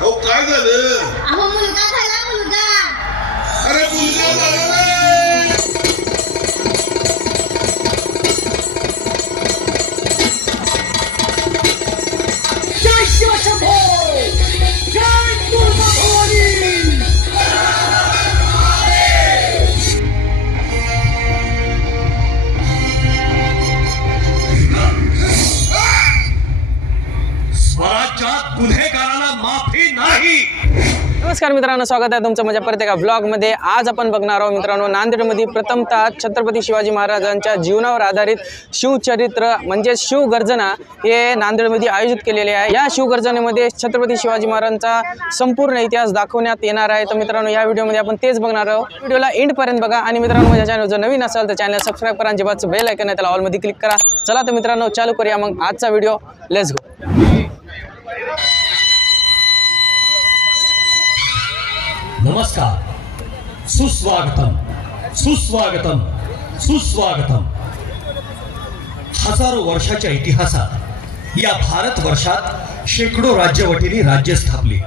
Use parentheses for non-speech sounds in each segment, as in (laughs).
अहो काय झालं? अहो मुलगा झाला मुलगा. अरे मुलगा झाला. नमस्कार मित्रांनो स्वागत आहे तुमचं माझ्या प्रत्येका ब्लॉगमध्ये आज आपण बघणार आहोत मित्रांनो नांदेडमध्ये प्रथमतः छत्रपती शिवाजी महाराजांच्या जीवनावर आधारित शिवचरित्र म्हणजे शिवगर्जना हे नांदेडमध्ये आयोजित केलेले आहे. या शिवगर्जनेमध्ये छत्रपती शिवाजी महाराजांचा संपूर्ण इतिहास दाखवण्यात येणार आहे. तर मित्रांनो या व्हिडिओमध्ये आपण तेच बघणार आहोत. व्हिडिओला एंडपर्यंत बघा आणि मित्रांनो माझ्या चॅनल जर नवीन असेल तर चॅनल सबस्क्राईब करा आणि बेल ऐकन आहे त्याला ऑलमध्ये क्लिक करा. चला तर मित्रांनो चालू करूया मग आजचा व्हिडिओ लेस गो नमस्कार। सुस्वागतम। सुस्वागतम। सुस्वागतम। हजारो वर्षाच्या इतिहासात या भारत वर्षात शेकडो राज्यवटींनी राज्य स्थापली.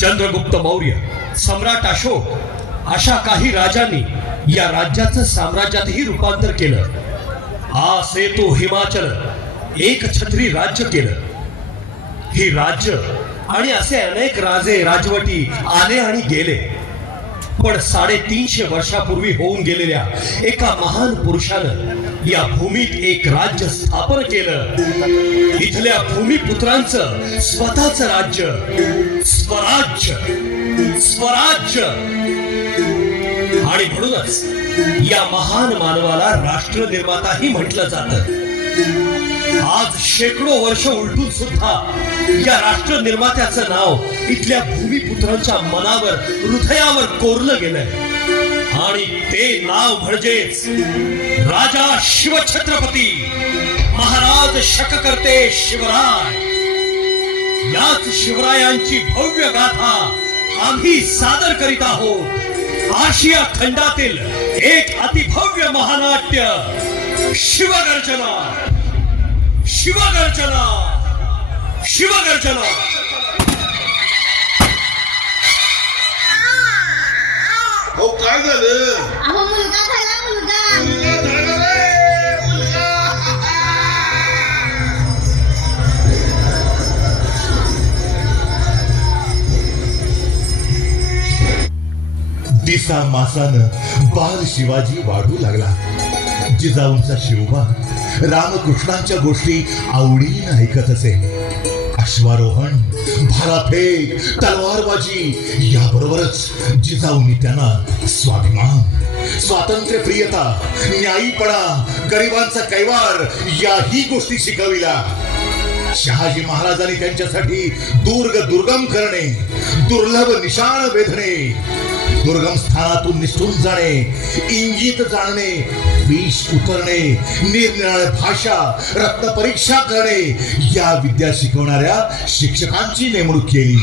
चंद्रगुप्त मौर्य सम्राट अशोक अशा काही राजांनी या राज्याचं साम्राज्यातही रूपांतर केलं. आ सेतू हिमाचल एक छत्री राज्य केलं. ही राज्य आणि असे अनेक राजे राजवटी आले आणि गेले. पण साडेतीनशे वर्षापूर्वी होऊन गेलेल्या एका महान पुरुषानं या भूमीत एक राज्य स्थापन केलं. इथल्या भूमिपुत्रांचं स्वतःच राज्य स्वराज्य स्वराज्य. आणि म्हणूनच या महान मानवाला राष्ट्र निर्माताही म्हटलं जात. आज शेकडो वर्ष उलटून सुद्धा या राष्ट्र निर्मात्याचं नाव इथल्या भूमिपुत्रांच्या मनावर हृदयावर कोरलं गेलंय. आणि ते नाव म्हणजेच राजा शिवछत्रपती महाराज शककर्ते शिवराय. याच शिवरायांची भव्य गाथा आम्ही सादर करीत आहोत. आशिया खंडातील एक अतिभव्य महानाट्य शिवगर्जना. शिवगर्जना शिवगर्जना अहो काय झालं? अहो मुलगा मुलगा. दिसा मासानं बाल शिवाजी वाढू लागला. जिजाऊंचा शिवबा रामकृष्णांच्या गोष्टी आवडीनं ऐकत असे. अश्वारोहण भालाफेक तलवारबाजी याबरोबरच जिजाऊनी त्यांना स्वाभिमान स्वातंत्र्य प्रियता न्यायीपणा गरिबांचा कैवार याही गोष्टी शिकविल्या शहाजी महाराजांनी त्यांच्यासाठी दुर्ग दुर्गम करणे दुर्लभ निशाण वेधणे दुर्गम स्थानातून निसटून जाणे इंजित जाणणे विष उतरणे निरनिराळ्या भाषा रत्न परीक्षा करणे या विद्या शिकवणाऱ्या शिक्षकांची नेमणूक केली.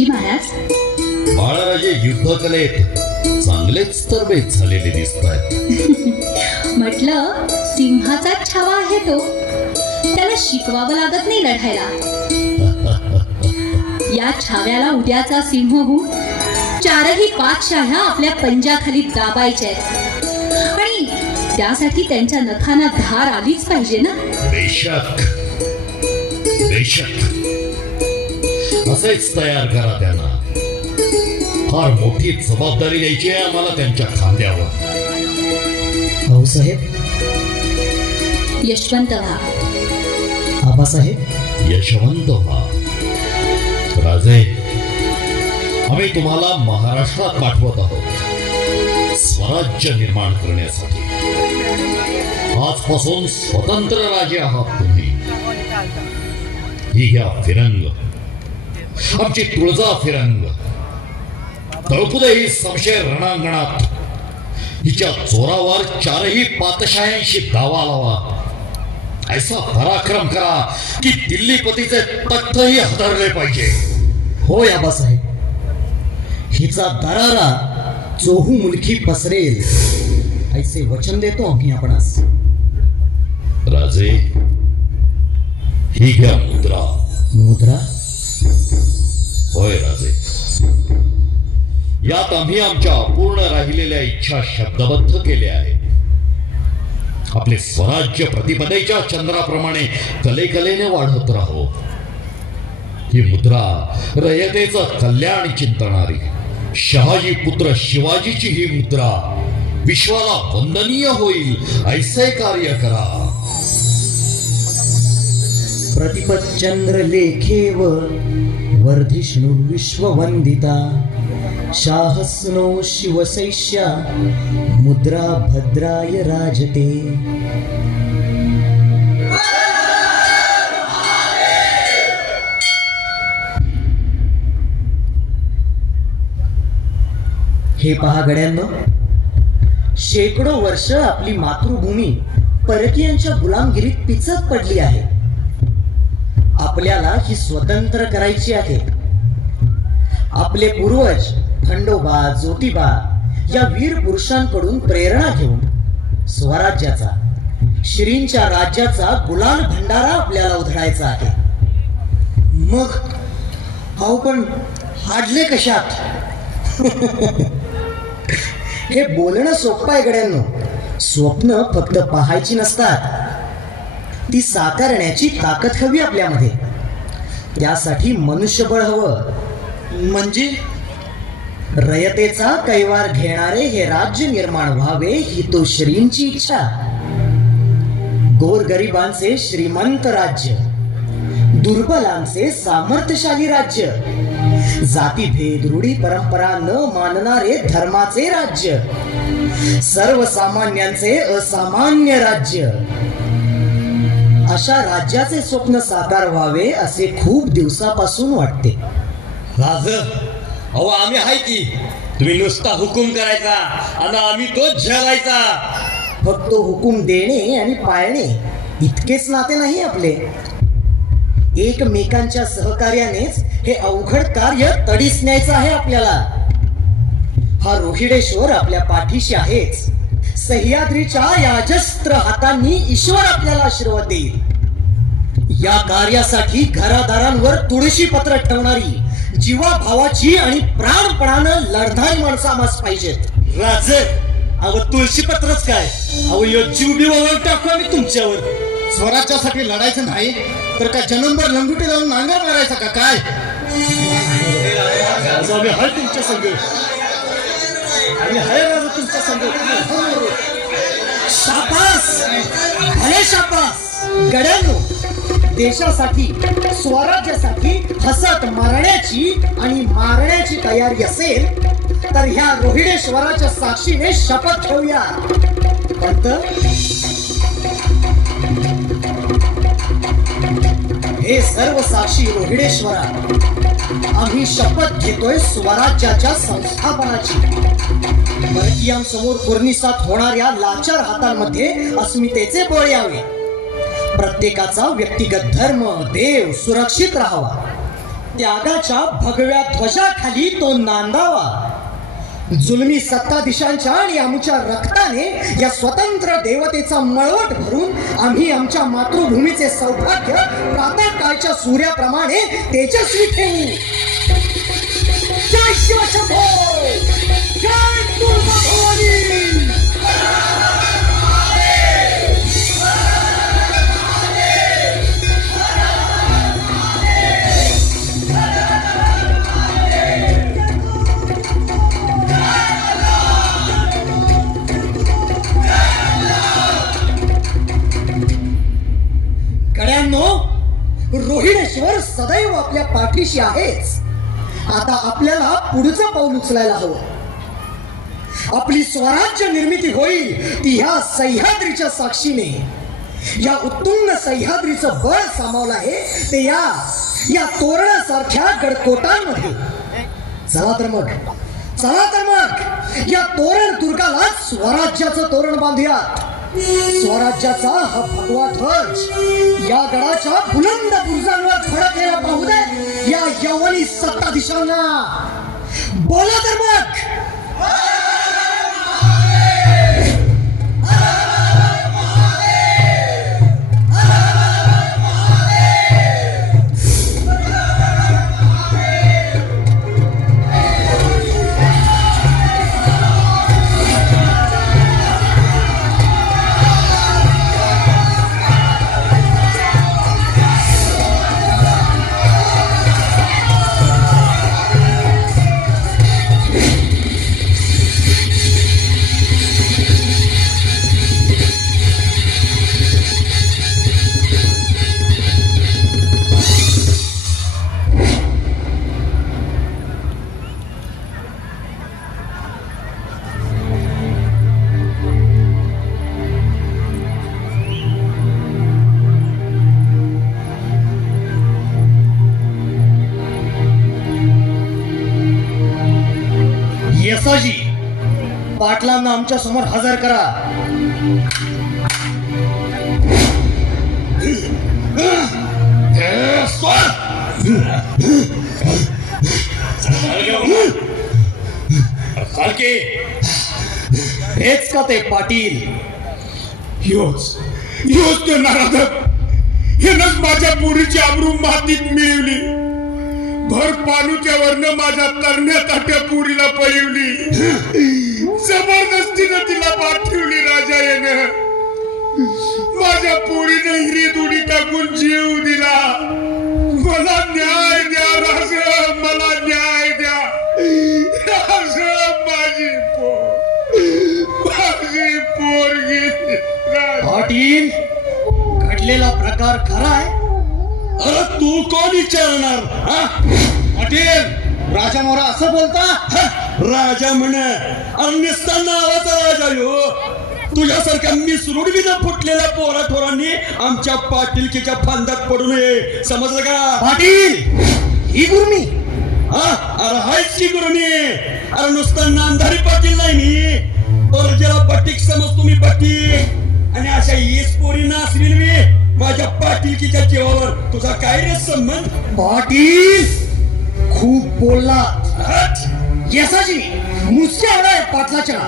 साहेब जी महाराज. बाळाराजे युद्धकलेत चांगलेच तरबेज झालेले दिसत आहेत. म्हटलं सिंहाचा छावा आहे तो. त्याला शिकवावं लागत नाही लढायला. या छाव्याला उद्याचा सिंह होऊन चारही पाचशाह्या आपल्या पंजाखाली दाबायच्या आहेत. आणि त्यासाठी त्यांच्या नखाना धार आलीच पाहिजे ना? बेशक. प्रेषक असेच तयार करा त्यांना. फार मोठी जबाबदारी द्यायची आहे आम्हाला त्यांच्या खांद्यावर. भाऊसाहेब. यशवंत व्हा आबासाहेब. यशवंत व्हा राजे आम्ही तुम्हाला महाराष्ट्रात पाठवत आहोत. स्वराज्य निर्माण करण्यासाठी. आजपासून स्वतंत्र राजे आहात तुम्ही. ही घ्या फिरंग. आमची तुळजा फिरंग. तळपुदे ही संशय रणांगणात. हिच्या जोरावर चारही पातशायांशी दावा लावा. ऐसा पराक्रम करा की दिल्लीपतीचे तख्तही हादरले पाहिजे. होय आबासाहेब हिचा दरारा चोहू मुलखी पसरेल. ऐसे वचन देतो आम्ही आपणास. राजे ही घ्या मुद्रा. मुद्रा? होय राजे. यात आम्ही आमच्या अपूर्ण राहिलेल्या इच्छा शब्दबद्ध केल्या आहेत आपले स्वराज्य प्रतिपदेच्या चंद्राप्रमाणे कलेकलेने वाढत राहो. ही मुद्रा रयतेचं कल्याण चिंतणारी शहाजी पुत्र शिवाजीची ही मुद्रा विश्वाला वंदनीय होईल ऐसे कार्य करा. प्रतिपत लेखेव वर्धिष्णु विश्ववंदिता शाहस्नो शिवसैष्या मुद्रा भद्राय राजते। हे पहा गड्यांनो शेकडो वर्ष आपली मातृभूमी परकीयांच्या गुलामगिरीत पिचत पडली आहे. आपल्याला ही स्वतंत्र करायची आहे. आपले पूर्वज खंडोबा ज्योतिबा या वीर पुरुषांकडून प्रेरणा घेऊन स्वराज्याचा श्रींच्या राज्याचा गुलाल भंडारा आपल्याला उधळायचा आहे. मग अहो पण हाडले कशात? हे बोलणं सोपं आहे गड्यांनो. स्वप्न फक्त पाहायची नसतात. ती साकारण्याची ताकद हवी आपल्यामध्ये. त्यासाठी मनुष्यबळ हवं. म्हणजे रयतेचा कैवार घेणारे हे राज्य निर्माण व्हावे ही तो श्रींची इच्छा. गोरगरिबांचे श्रीमंत राज्य. दुर्बलांचे सामर्थ्यशाली राज्य. जातीभेद रूढी परंपरा न मानणारे धर्माचे राज्य. सर्वसामान्यांचे असामान्य राज्य. अशा राज्याचे स्वप्न साकार व्हावे असे खूप दिवसापासून वाटते. राज अहो आम्ही आहे की. तुम्ही नुसता हुकूम करायचा आणि आम्ही तोच झेलायचा फक्त हुकूम देणे आणि पाळणे इतकेच नाते नाही आपले. एकमेकांच्या सहकार्यानेच हे अवघड कार्य तडीस न्यायचं आहे आपल्याला. हा रोहिडेश्वर आपल्या पाठीशी आहेच. सह्याद्रीच्या या अजस्त्र हातांनी ईश्वर आपल्याला आशीर्वाद देईल. या कार्यासाठी घरादारांवर तुळशी पत्र ठेवणारी जीवा भावाची आणि प्राणपणानं लढणारी माणसं आम्हाला पाहिजेत. राज अहो तुळशी पत्रच काय? अहो यो जीव बी वळवून टाकू आम्ही तुमच्यावर. स्वराज्यासाठी लढायचं नाही तर का जन्मभर लंगुटी लावून नांगर मारायचा का? काय? आम्ही हाय तुमच्या संग. आम्ही हाय राजा शाबास. भले शाबास. गड्यांनो देशासाठी स्वराज्यासाठी हसत मारण्याची आणि मारण्याची तयारी असेल तर ह्या रोहिडेश्वराच्या साक्षीने शपथ ठेवूया पंत. हे सर्व साक्षी रोहिडेश्वरा आम्ही शपथ घेतोय स्वराज्याच्या संस्थापनाची. परकीयांसमोर कुर्निसात होणाऱ्या लाचार हातांमध्ये अस्मितेचे बळ यावे प्रत्येकाचा व्यक्तिगत धर्म देव सुरक्षित राहावा. त्यागाच्या भगव्या ध्वजाखाली तो नांदावा. जुलमी सत्ताधीशांच्या आणि आमच्या रक्ताने या स्वतंत्र देवतेचा मळवट भरून आम्ही आमच्या मातृभूमीचे सौभाग्य प्रातःकाळच्या सूर्याप्रमाणे तेजस्वी ठेवू. उचलायला हवं. आपली स्वराज्य निर्मिती होईल ती ह्या सह्याद्रीच्या साक्षीने. या उत्तुंग सह्याद्रीचं बळ सामावलं आहे ते या या तोरणासारख्या गडकोटांमध्ये. चला तर मग. चला तर मग. या तोरण दुर्गाला स्वराज्याचं तोरण बांधूयात स्वराज्याचा हा भगवा ध्वज या गडाच्या बुलंद बुर्जांवर फडकलेला पाहू दे. या यवनी सत्ताधीशांना. बोला तर येसाजी पाटलांना आमच्यासमोर हजर करा. हेच का ते पाटील? ह्योच ह्योच ते नाराधक हेनच माझ्या पोरीची आबरू मातीत मिळवली. भर पालूच्या वरनं माझ्या तरण्या पुढीला पुरीला पळवली. जबरदस्तीनं तिला पाठवली राजा येणं माझ्या पोरीने हिरी दुडी टाकून जीव दिला. मला न्याय द्या राज मला न्याय द्या. राज माझी पोर माझी पोरगी पाटील घडलेला प्रकार खरा आहे. तू कोण विचारणार हा? पाटील राजा मोरा असं बोलता? हा, राजा म्हण नुसता नावाचा राजा यो तुझ्यासारख्या मिसरुडीनं फुटलेल्या पोरा ठोरांनी आमच्या पाटीलकीच्या फांदात पडू नये. समजलं का? पाटील ही गुरमी. हा? अरे हायच की करू मी अरे नुसता नांदारी पाटील नाही मी. तर ज्याला बटीक समज तुम्ही बटीक आणि अशा येस पोरी नासरीन मी. माझ्या पाटीलकीच्या जीवावर तुझा काय रे संबंध? पाटील! खूप बोलला. हट! येसाजी! मुसक्या एवढा आहे पाटलाच्या.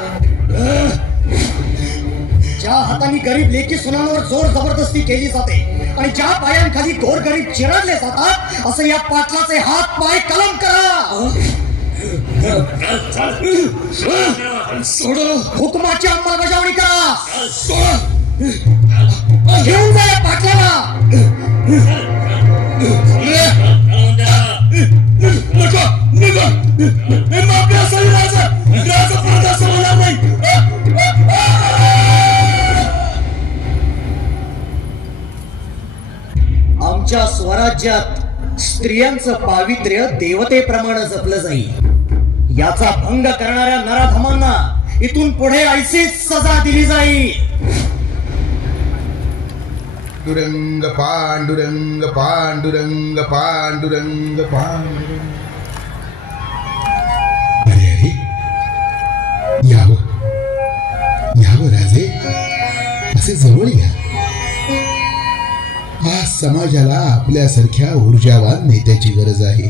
ज्या हाताने गरीब लेखी सुनांवर जोर जबरदस्ती केली जाते आणि ज्या पायांखाली गोर गरीब चिरडले जातात असं या पाटलाचे हात पाय कलम करा. सोड. हुकमाची अंमलबजावणी करा. घेऊन जा पाटलाला आमच्या स्वराज्यात स्त्रियांचं पावित्र्य देवतेप्रमाणे जपलं जाईल. याचा भंग करणाऱ्या नराधमांना इथून पुढे ऐसीच सजा दिली जाईल. पांडुरंग पांडुरंग पांडुरंग पांडुरंग पांडुरंग. अरे अरे. यावं. यावं राजे. असे जवळ या. आज समाजाला आपल्यासारख्या ऊर्जावान नेत्याची गरज आहे.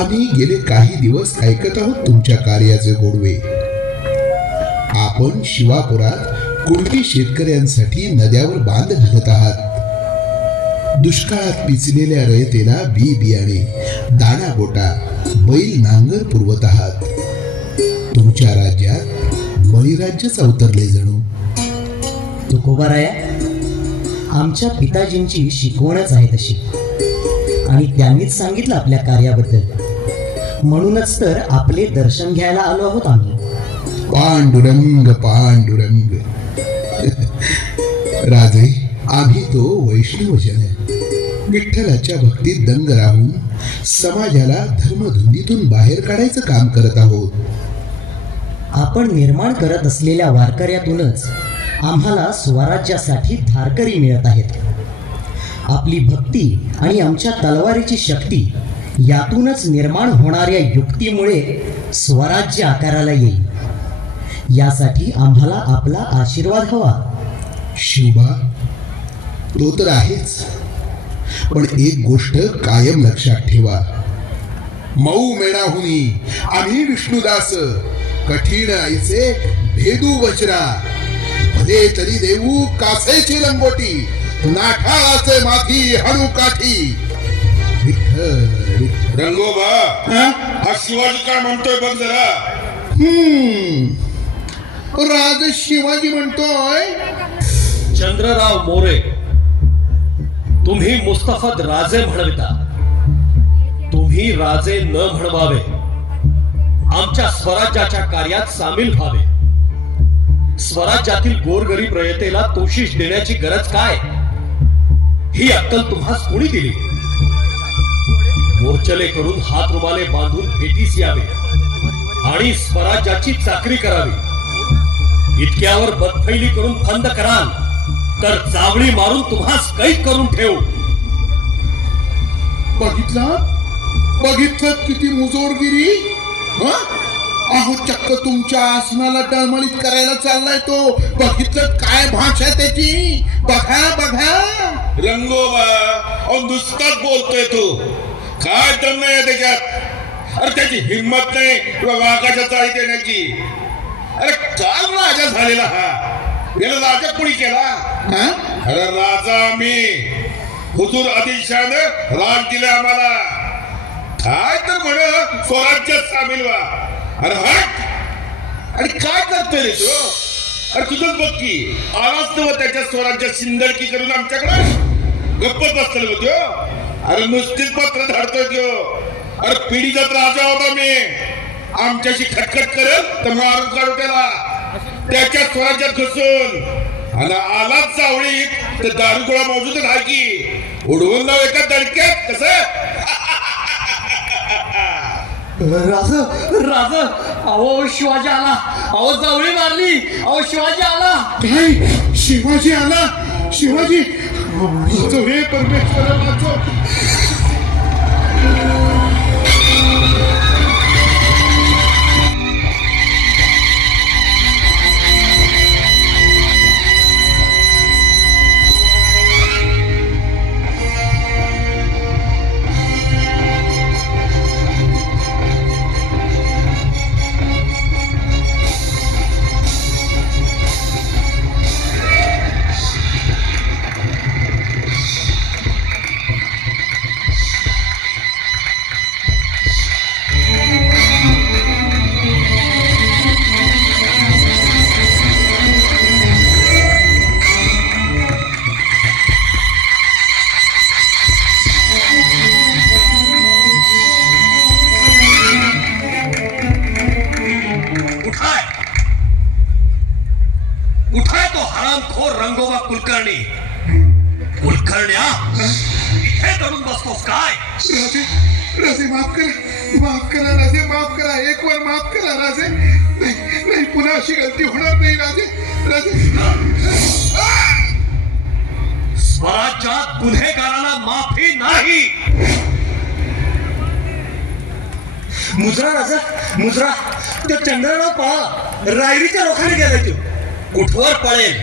आम्ही गेले काही दिवस ऐकत आहोत तुमच्या कार्याचे गोडवे. आपण शिवापुरात कुणबी शेतकऱ्यांसाठी नद्यावर बांध घालत आहात. दुष्काळात पिचलेल्या रयतेला बी बियाणे दाणा गोटा बैल नांगर पुरवत आहात. तुमच्या राज्यात बळीराज्यच अवतरले जणू. तुकोबाराया आमच्या पिताजींची शिकवणच आहे तशी. आणि त्यांनीच सांगितलं आपल्या कार्याबद्दल. म्हणूनच तर आपले दर्शन घ्यायला आलो आहोत आम्ही. पांडुरंग पांडुरंग. (laughs) राजे आम्ही तो वैष्णवजन. विठ्ठलाच्या भक्तीत दंग राहून समाजाला धर्मधुंदीतून बाहेर काढायचं काम करत आहोत. आपण निर्माण करत असलेल्या वारकऱ्यातूनच आम्हाला स्वराज्यासाठी धारकरी मिळत आहेत. आपली भक्ती आणि आमच्या तलवारीची शक्ती यातूनच निर्माण होणाऱ्या युक्तीमुळे स्वराज्य आकाराला येईल. यासाठी आम्हाला आपला आशीर्वाद हवा. शिवबा तो तर आहेच. पण एक गोष्ट कायम लक्षात ठेवा. मऊ मेणाहुनी आम्ही विष्णुदास. कठीण आईचे भेदू वज्रा. भले तरी देऊ कासेची लंगोटी नाठाळाचे माथी हणू काठी. विठ्ठल विठ्ठल. रंगोबा हा शिवाजी काय म्हणतोय बघ जरा. हम्म. राज शिवाजी म्हणतोय चंद्रराव मोरे तुम्ही मुस्तफद राजे म्हणविता. तुम्ही राजे न म्हणवावे. आमच्या स्वराज्याच्या कार्यात सामील व्हावे. स्वराज्यातील गोरगरीब रयतेला तोशीष देण्याची गरज काय? ही अक्कल तुम्हास कोणी दिली? मोर्चले करून हात रुमाले बांधून भेटीस यावे आणि स्वराज्याची चाकरी करावी. इतक्यावर बदफैली करून फंद कराल तर जावळी मारून तुम्हास कैद करून ठेवू. बघितला? बघितलं किती मुजोरगिरी? हं? अहो चक्क तुमच्या आसनाला टळमळीत करायला चाललाय तो. बघितलं काय भाषा त्याची? बघा बघा. रंगोबा नुसताच बोलतोय तू. काय दम नाही आहे त्याच्यात? अरे त्याची हिंमत नाही किंवा वाघाच्या चाळी देण्याची अरे काल राजा झालेला हा? याला राजा कोणी केला? अरे राजा मी. हुजूर आदिलशानं राज दिले आम्हाला. काय तर म्हण स्वराज्यात सामील व्हा. अरे हट आणि काय करतोय रे तू? अरे तुझंच बघ की आलाच तर त्याच्या स्वराज्यात शिंदडकी करून आमच्याकडे गप्पच बसलेलो त्यो अरे नुसतीच पत्र धाडतोय त्यो अरे पिढीचाच राजा होता मी. आमच्याशी खटखट करेल तर मारून काढू त्याला त्याच्या स्वराज्यात घुसून. आणि आलाच चावळीत तर दारू गोळा मौजूदच आहे की. उडवून नाव एका दडक्यात कसं? राज राज अहो शिवाजी आला. अहो जावळी मारली. अहो शिवाजी आला. काय? शिवाजी आला? शिवाजी? परमेश्वर कुलकर्ण्या इथे धरून बसतोस काय? राजे राजे माफ करा माफ करा राजे माफ करा. एक वर माफ करा राजे. नाही नाही पुन्हा अशी गलती होणार नाही राजे. राजे. स्वराज्यात गुन्हेगाराला माफी नाही. मुजरा राजा मुजरा तो चंद्रराव पहा. रायरीच्या लोकांनी गेलाय तो. कुठवर पळेल?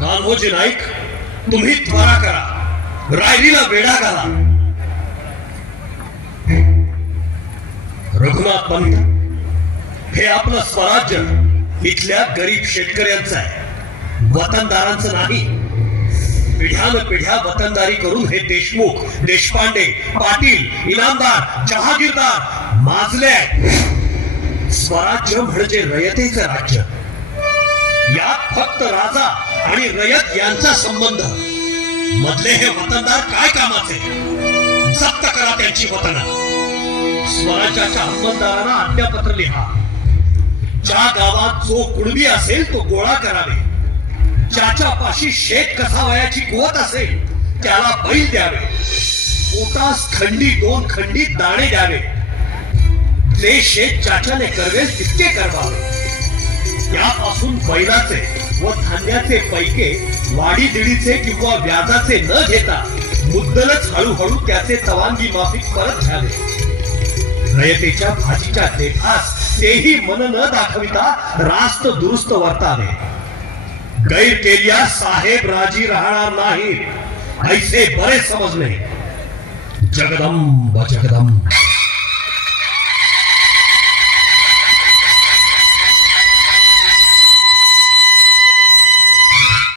कान्होजी नाईक तुम्ही त्वरा करा. रायरीला वेढा घाला. रघुनाथ पंत हे आपलं स्वराज्य इथल्या गरीब शेतकऱ्यांचं आहे. वतनदारांचं नाही. पिढ्यान पिढ्या वतनदारी करून हे देशमुख देशपांडे पाटील इनामदार जहागीरदार माजले स्वराज्य म्हणजे रयतेच राज्य. यात फक्त राजा आणि रयत यांचा संबंध. मधले हे वतनदार काय कामाचे? जप्त करा त्यांची वतन. स्वराज्याच्या अंमलदारांना आज्ञापत्र लिहा. ज्या गावात जो कुणबी असेल तो गोळा करावे. ज्याच्या पाशी शेत कसावयाची कुवत असेल त्याला बैल द्यावे. पोटास खंडी दोन खंडी दाणे द्यावे. जे शेत ज्याच्याने करवेल तितके करवावे. यापासून बैलाचे व धान्याचे पैके वाढी दिडीचे किंवा व्याजाचे न घेता मुद्दलच हळूहळू त्याचे तवांगी माफिक परत झाले. रयतेच्या भाजीच्या देखास तेही मन न दाखविता रास्त दुरुस्त वर्तावे. गैर केल्या साहेब राजी राहणार नाही ऐसे बरे समजले. जगदंब जगदंब.